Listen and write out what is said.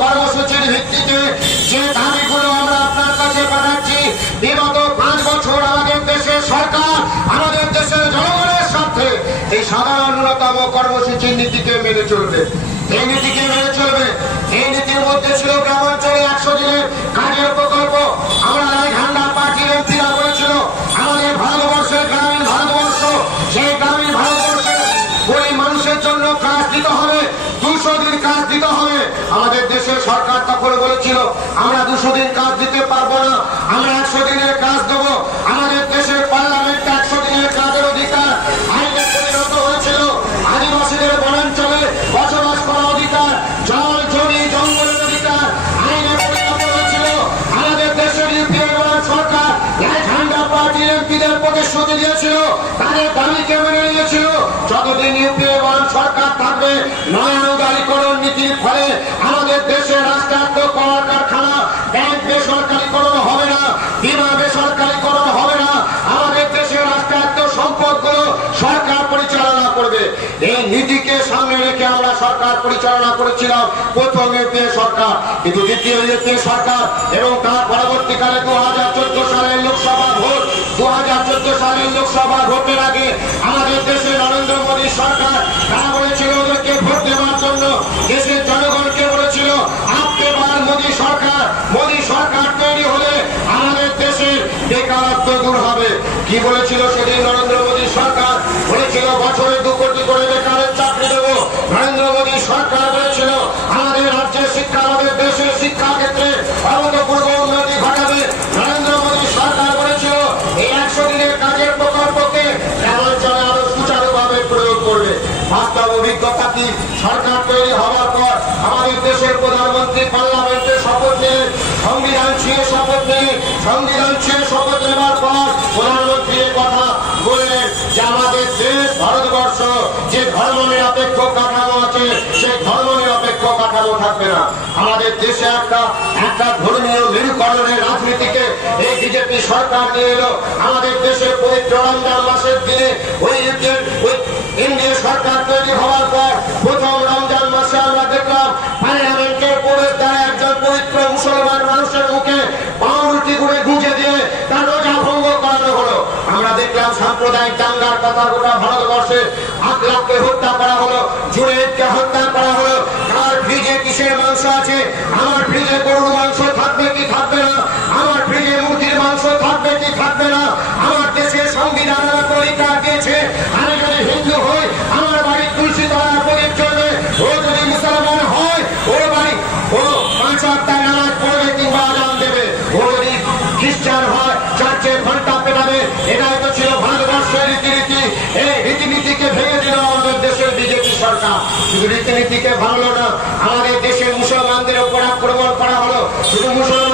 কর্মসূচির ভিত্তিতে যে দাবিগুলো আমরা আপনার কাছে পাঠাচ্ছি, বিগত 5 বছর আমাদের দেশের সরকার আমাদের দেশের জনগণের স্বার্থে এই সাধারণ ন্যূনতম কর্মসূচির নীতিকে মেনে চলবে। এই নীতিকে মেনে চলবে। এই নীতির মধ্যে ছিল গ্রামাঞ্চলে 100 দিনের কাজের প্রকল্প। আমরা ঝান্ডা পার্টির এমপিরা বলেছিল আমাদের ভারতবর্ষের গ্রামীণ ভারতবর্ষ, সেই গ্রামীণ ভারতবর্ষের গরিব মানুষের জন্য কাজ দিতে হবে, 200 দিন কাজ দিতে হবে। আমাদের দেশের সরকার তখন বলেছিল আমরা 200 দিন কাজ দিতে পারবো না, আমরা 100 দিনের কাজ দেবো। আমাদের দেশের পার্লামেন্টে 100 দিনের কাজের অধিকার আইনে পরিণত হয়েছিল। আদিবাসীদের বনাঞ্চলে বসবাস করার অধিকার, জল জমি জঙ্গলের অধিকার আইনে পরিণত হয়েছিল। আমাদের দেশের ইউপিএ সরকার ঝান্ডা পার্টির এমপিদের প্রতিশ্রুতি দিয়েছিল, তাদের দাবিকে মেনে নিয়েছিল। যতদিন ইউপিএ সরকার থাকবে নয়া উদারীকরণ নীতির ফলে আমাদের দেশে রাষ্ট্রায়ত্ত কল কারখানা, ব্যাংক বেসরকারীকরণ হবে না, বীমা বেসরকারীকরণ হবে না। আমাদের দেশের রাষ্ট্রায়ত্ত সম্পদগুলো সরকার পরিচালনা করবে। এই নীতিকে সামনে রেখে আমরা সরকার পরিচালনা করেছিলাম প্রথম ইউপিএ সরকার, কিন্তু দ্বিতীয় ইউপিএ সরকার এবং তার পরবর্তীকালে 2014 সালের লোকসভা ভোট, 2014 সালের লোকসভা ভোটের আগে আমাদের দেশে নরেন্দ্র মোদী সরকার তারা বলেছিল ওদেরকে ভোট দেওয়ার জন্য, দেশের জনগণকে বলেছিল আপনি বার মোদী সরকার তৈরি হলে আমাদের দেশের বেকারত্ব দূর হবে। কি বলেছিল সেদিন নরেন্দ্র মোদী সরকার? বলেছিল বছরে 2 কোটি করে বেকারের চাকরি দেবো। নরেন্দ্র মোদী সরকার বলেছিল আমাদের রাজ্যের শিক্ষা, আমাদের দেশের শিক্ষা ক্ষেত্রে অভূতপূর্ব উন্নতি ঘটাবে। নরেন্দ্র মোদী সরকার বলেছিল এই 100 দিনের কাজের প্রকল্পকে গ্রামাঞ্চলে আরো সুচারুভাবে প্রয়োগ করবে। বাস্তব অভিজ্ঞতা কি? সরকার তৈরি হওয়ার পর আমাদের দেশের প্রধানমন্ত্রী পার্লামেন্টে শপথ নিয়ে সংবিধান ছুঁয়ে শপথ নেওয়ার পর প্রধানমন্ত্রী কথা বললেন যে আমাদের দেশ ভারতবর্ষ যে ধর্ম নিরপেক্ষ কাঠামো আছে সেই ধর্ম নিরপেক্ষ কাঠামো থাকবে না। আমাদের দেশে একটা ধর্মীয় মেরুকরণের রাজনীতিকে এই বিজেপি সরকার নিয়ে এলো। আমাদের দেশে পবিত্র রমজান মাসের দিনে ওই এনডিএ সরকার তৈরি হওয়ার পর প্রথম রমজান মাসে আমরা দেখলাম পার্লামেন্টের প্রবেশদ্বারে একজন পবিত্র মুসলমান মানুষের মুখে পাউরুটি করে গুঁজে দিয়ে তার রোজা ভঙ্গ করানো হলো। আমরা দেখলাম সাম্প্রদায়িক দাঙ্গার কথা গোটা ভারতবর্ষে আকলাককে হত্যা করা হলো, জুনায়েদকে হত্যা করা হলো। কার ফ্রিজে কিসের মাংস আছে? আমার ফ্রিজে গরুর মাংস থাকবে কি থাকবে না? আমার ফ্রিজে মুরগির মাংস থাকবে কি থাকবে না? আমার দেশের সংবিধান আমাকে অধিকার দিয়েছে আমি যদি হিন্দু হই আমার বাড়ি তুলসী তলার প্রদীপ চলবে, ও যদি মুসলমান হয় ওর বাড়ি ও 5 ওয়াক্তের নামাজ পড়বে কিংবা আযান দেবে, ও যদি খ্রিস্টান হয় চার্চের ঘন্টা পেটাবে। এটাই তো ছিল ভারতবর্ষের রীতিনীতি। এই রীতিনীতিকে ভেঙে দিল আমাদের দেশের বিজেপি সরকার। শুধু রীতিনীতিকে ভাঙলো না, আমাদের দেশের মুসলমানদের উপর আক্রমণ করা হলো। শুধু মুসলমান